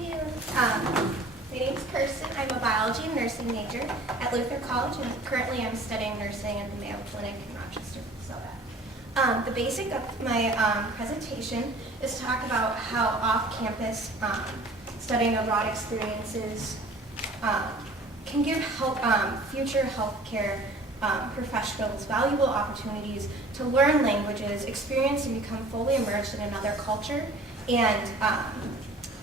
you. My name is Kirstin. I'm a biology and nursing major at Luther College, and currently I'm studying nursing at the Mayo Clinic in Rochester, Minnesota. The basic of my presentation is to talk about how off-campus studying abroad experiences can give future healthcare professionals valuable opportunities to learn languages, experience and become fully immersed in another culture, and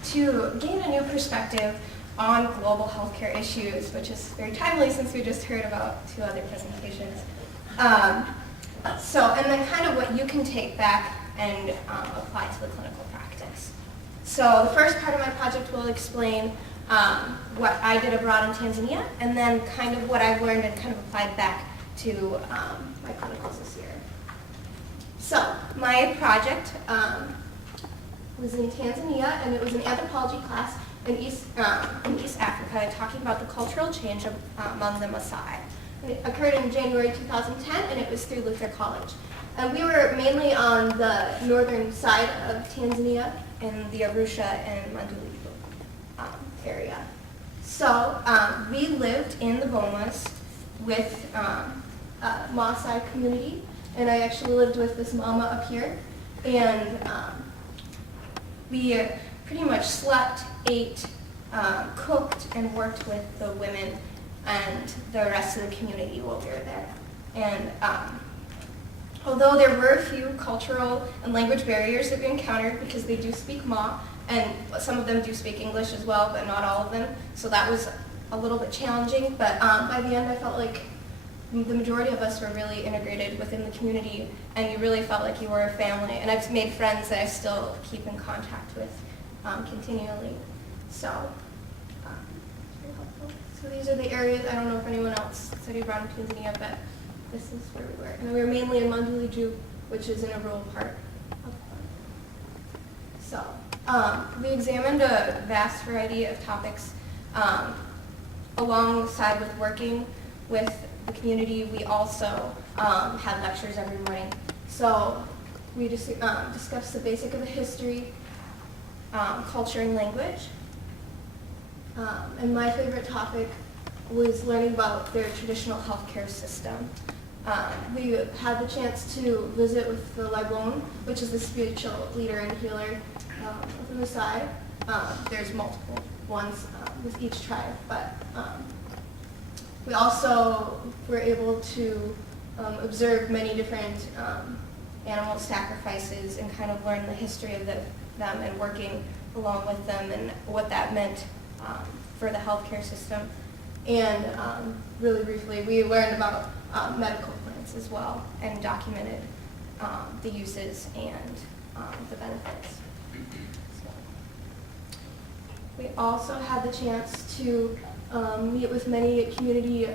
to gain a new perspective on global healthcare issues, which is very timely since we just heard about two other presentations. And then kind of what you can take back and apply to the clinical practice. So the first part of my project will explain what I did abroad in Tanzania, and then kind of what I've learned and kind of applied back to my clinicals this year. So my project was in Tanzania, and it was an anthropology class in East Africa, talking about the cultural change among the Maasai. And it occurred in January 2010, and it was through Luther College. And we were mainly on the northern side of Tanzania in the Arusha and Manduli area. So we lived in the Bomas with a Maasai community, and I actually lived with this mama up here, and we pretty much slept, ate, cooked, and worked with the women and the rest of the community while we were there. And although there were a few cultural and language barriers that we encountered, because they do speak Ma, and some of them do speak English as well, but not all of them, so that was a little bit challenging, but by the end I felt like the majority of us were really integrated within the community, and you really felt like you were a family. And I've made friends that I still keep in contact with continually. So, it's very helpful. So these are the areas. I don't know if anyone else studied abroad in Tanzania, but this is where we were. And we were mainly in Manduli, which is in a rural part of the So, we examined a vast variety of topics alongside with working with the community. We also had lectures every morning. So we just discussed the basic of the history, culture, and language. And my favorite topic was learning about their traditional healthcare system. We had the chance to visit with the Laibon, which is the spiritual leader and healer of the Maasai. There's multiple ones with each tribe, but we also were able to observe many different animal sacrifices and kind of learn the history of them and working along with them and what that meant for the healthcare system. And really briefly, we learned about medical plants as well and documented the uses and the benefits. So, we also had the chance to meet with many community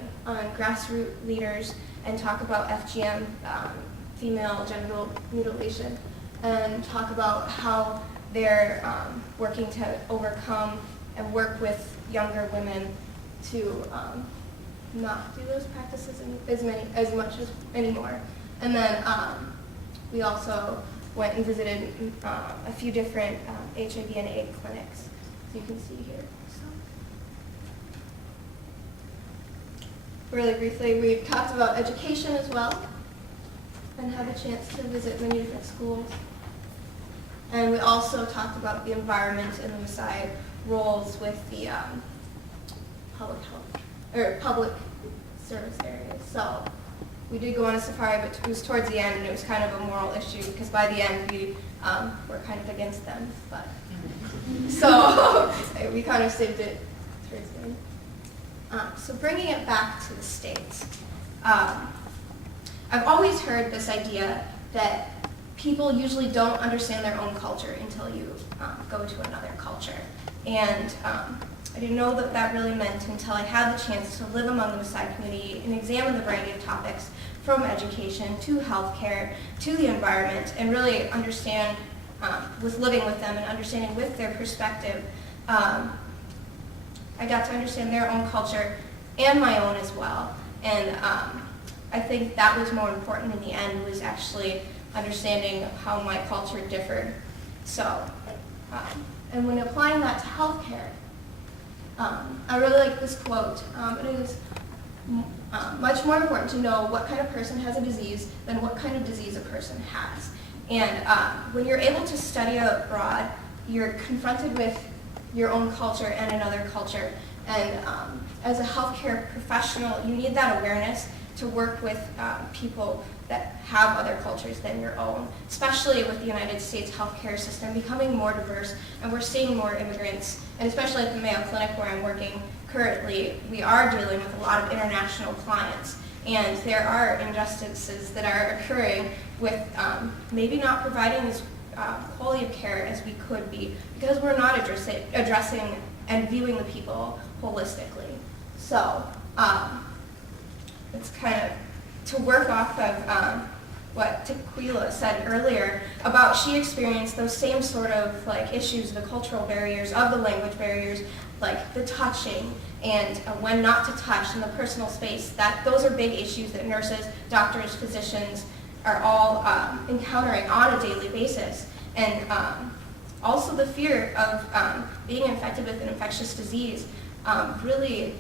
grassroots leaders and talk about FGM, female genital mutilation, and talk about how they're working to overcome and work with younger women to not do those practices as much as anymore. And then we also went and visited a few different HIV and AIDS clinics, as you can see here. Really briefly, we talked about education as well, and had the chance to visit many different schools. And we also talked about the environment and the Maasai roles with the public service areas. So we did go on a safari, but it was towards the end, and it was kind of a moral issue because by the end we were kind of against them. But so we kind of saved it towards the end. So bringing it back to the States, I've always heard this idea that people usually don't understand their own culture until you go to another culture. And I didn't know what that really meant until I had the chance to live among the Maasai community and examine the variety of topics from education to healthcare to the environment, and really understand with living with them and understanding with their perspective. I got to understand their own culture and my own as well. And I think that was more important in the end, was actually understanding how my culture differed. So And when applying that to healthcare, I really like this quote. It is much more important to know what kind of person has a disease than what kind of disease a person has. And when you're able to study abroad, you're confronted with your own culture and another culture. And as a healthcare professional, you need that awareness to work with people that have other cultures than your own, especially with the United States healthcare system becoming more diverse, and we're seeing more immigrants, and especially at the Mayo Clinic where I'm working currently, we are dealing with a lot of international clients, and there are injustices that are occurring with maybe not providing as quality of care as we could be, because we're not addressing and viewing the people holistically. So it's kind of to work off of what Tequila said earlier about she experienced those same sort of like issues, the cultural barriers of the language barriers, like the touching and when not to touch in the personal space. Those are big issues that nurses, doctors, physicians are all encountering on a daily basis. And also the fear of being infected with an infectious disease really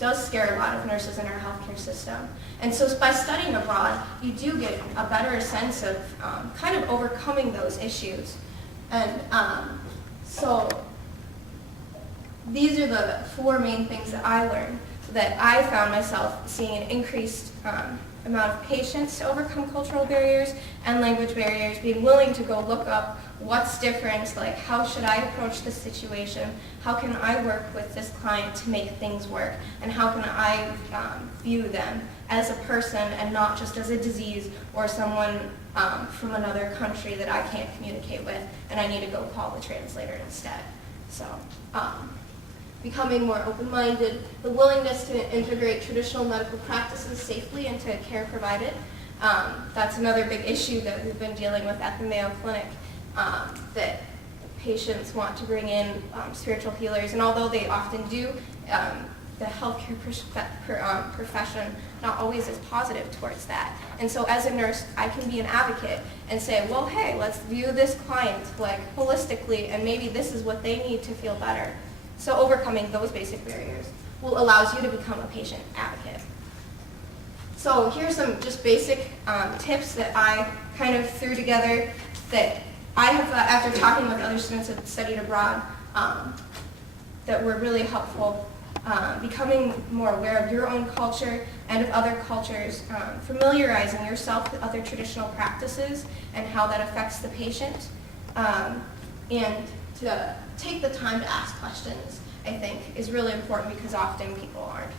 does scare a lot of nurses in our healthcare system. And so by studying abroad, you do get a better sense of kind of overcoming those issues. And so these are the 4 main things that I learned, that I found myself seeing an increased amount of patience to overcome cultural barriers and language barriers, being willing to go look up what's different, like how should I approach this situation, how can I work with this client to make things work, and how can I view them as a person and not just as a disease or someone from another country that I can't communicate with and I need to go call the translator instead. So becoming more open-minded, the willingness to integrate traditional medical practices safely into care provided. That's another big issue that we've been dealing with at the Mayo Clinic, that patients want to bring in spiritual healers, and although they often do, the healthcare profession not always is positive towards that. And so as a nurse, I can be an advocate and say, well, hey, let's view this client like holistically, and maybe this is what they need to feel better. So overcoming those basic barriers will allow you to become a patient advocate. So here's some just basic tips that I kind of threw together that I have, after talking with other students who have studied abroad, that were really helpful. Becoming more aware of your own culture and of other cultures, familiarizing yourself with other traditional practices and how that affects the patient, and to take the time to ask questions, I think, is really important because often people aren't